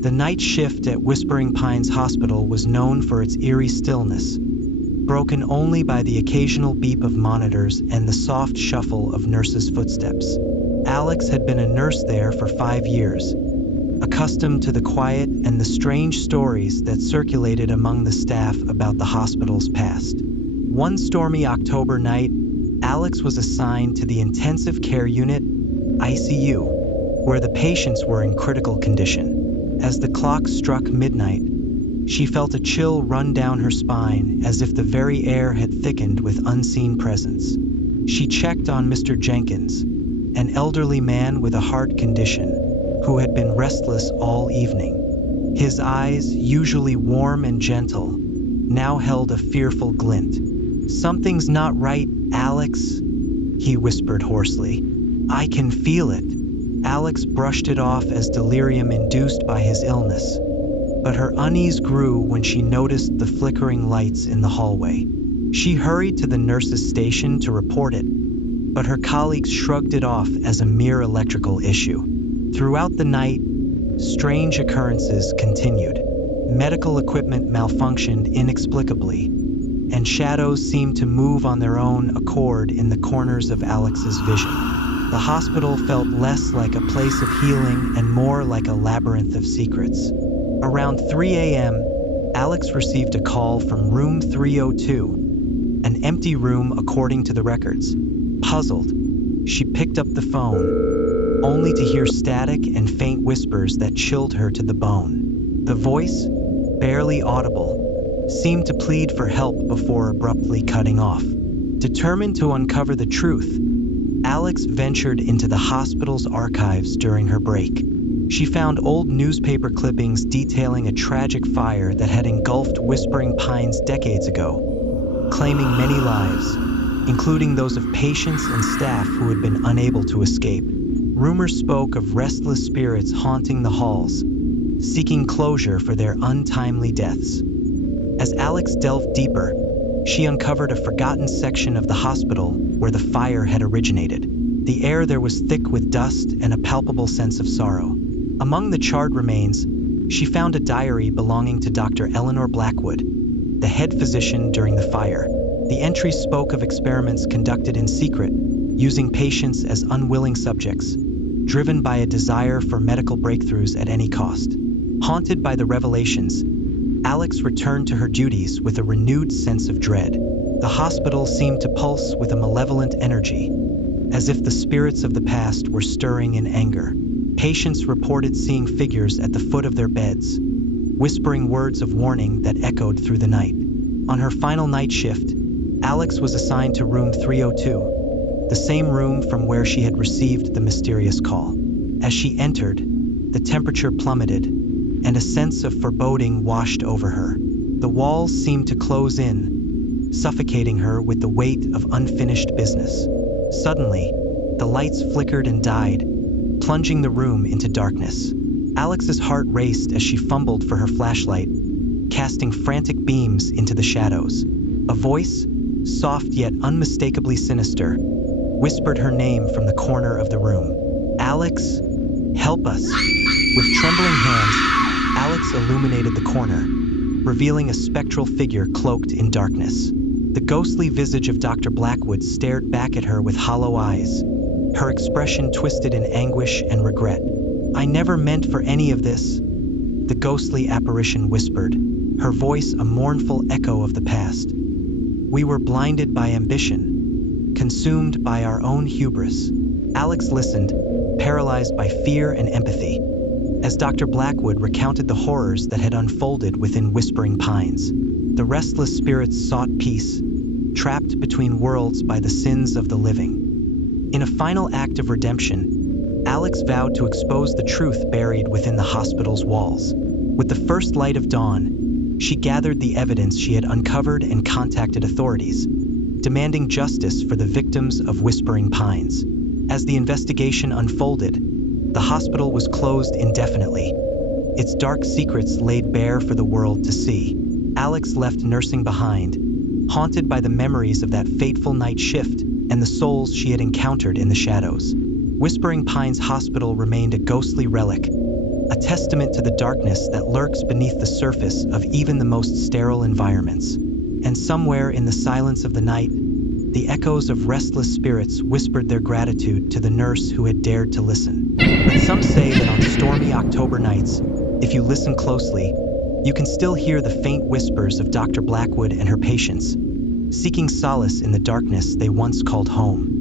The night shift at Whispering Pines Hospital was known for its eerie stillness, broken only by the occasional beep of monitors and the soft shuffle of nurses' footsteps. Alex had been a nurse there for 5 years, accustomed to the quiet and the strange stories that circulated among the staff about the hospital's past. One stormy October night, Alex was assigned to the intensive care unit, ICU, where the patients were in critical condition. As the clock struck midnight, she felt a chill run down her spine as if the very air had thickened with unseen presence. She checked on Mr. Jenkins, an elderly man with a heart condition, who had been restless all evening. His eyes, usually warm and gentle, now held a fearful glint. "Something's not right, Alex," he whispered hoarsely. "I can feel it." Alex brushed it off as delirium induced by his illness, but her unease grew when she noticed the flickering lights in the hallway. She hurried to the nurse's station to report it, but her colleagues shrugged it off as a mere electrical issue. Throughout the night, strange occurrences continued. Medical equipment malfunctioned inexplicably, and shadows seemed to move on their own accord in the corners of Alex's vision. The hospital felt less like a place of healing and more like a labyrinth of secrets. Around 3 a.m., Alex received a call from room 302, an empty room according to the records. Puzzled, she picked up the phone, only to hear static and faint whispers that chilled her to the bone. The voice, barely audible, seemed to plead for help before abruptly cutting off. Determined to uncover the truth, Alex ventured into the hospital's archives during her break. She found old newspaper clippings detailing a tragic fire that had engulfed Whispering Pines decades ago, claiming many lives, including those of patients and staff who had been unable to escape. Rumors spoke of restless spirits haunting the halls, seeking closure for their untimely deaths. As Alex delved deeper, she uncovered a forgotten section of the hospital where the fire had originated. The air there was thick with dust and a palpable sense of sorrow. Among the charred remains, she found a diary belonging to Dr. Eleanor Blackwood, the head physician during the fire. The entry spoke of experiments conducted in secret, using patients as unwilling subjects, driven by a desire for medical breakthroughs at any cost. Haunted by the revelations, Alex returned to her duties with a renewed sense of dread. The hospital seemed to pulse with a malevolent energy, as if the spirits of the past were stirring in anger. Patients reported seeing figures at the foot of their beds, whispering words of warning that echoed through the night. On her final night shift, Alex was assigned to room 302, the same room from where she had received the mysterious call. As she entered, the temperature plummeted, and a sense of foreboding washed over her. The walls seemed to close in, suffocating her with the weight of unfinished business. Suddenly, the lights flickered and died, plunging the room into darkness. Alex's heart raced as she fumbled for her flashlight, casting frantic beams into the shadows. A voice, soft yet unmistakably sinister, whispered her name from the corner of the room. "Alex, help us." With trembling hands, Alex illuminated the corner, revealing a spectral figure cloaked in darkness. The ghostly visage of Dr. Blackwood stared back at her with hollow eyes, her expression twisted in anguish and regret. "I never meant for any of this," the ghostly apparition whispered, her voice a mournful echo of the past. "We were blinded by ambition, consumed by our own hubris." Alex listened, paralyzed by fear and empathy, as Dr. Blackwood recounted the horrors that had unfolded within Whispering Pines. The restless spirits sought peace, trapped between worlds by the sins of the living. In a final act of redemption, Alex vowed to expose the truth buried within the hospital's walls. With the first light of dawn, she gathered the evidence she had uncovered and contacted authorities, demanding justice for the victims of Whispering Pines. As the investigation unfolded, the hospital was closed indefinitely, its dark secrets laid bare for the world to see. Alex left nursing behind, haunted by the memories of that fateful night shift and the souls she had encountered in the shadows. Whispering Pines Hospital remained a ghostly relic, a testament to the darkness that lurks beneath the surface of even the most sterile environments. And somewhere in the silence of the night, the echoes of restless spirits whispered their gratitude to the nurse who had dared to listen. But some say that on stormy October nights, if you listen closely, you can still hear the faint whispers of Dr. Blackwood and her patients, seeking solace in the darkness they once called home.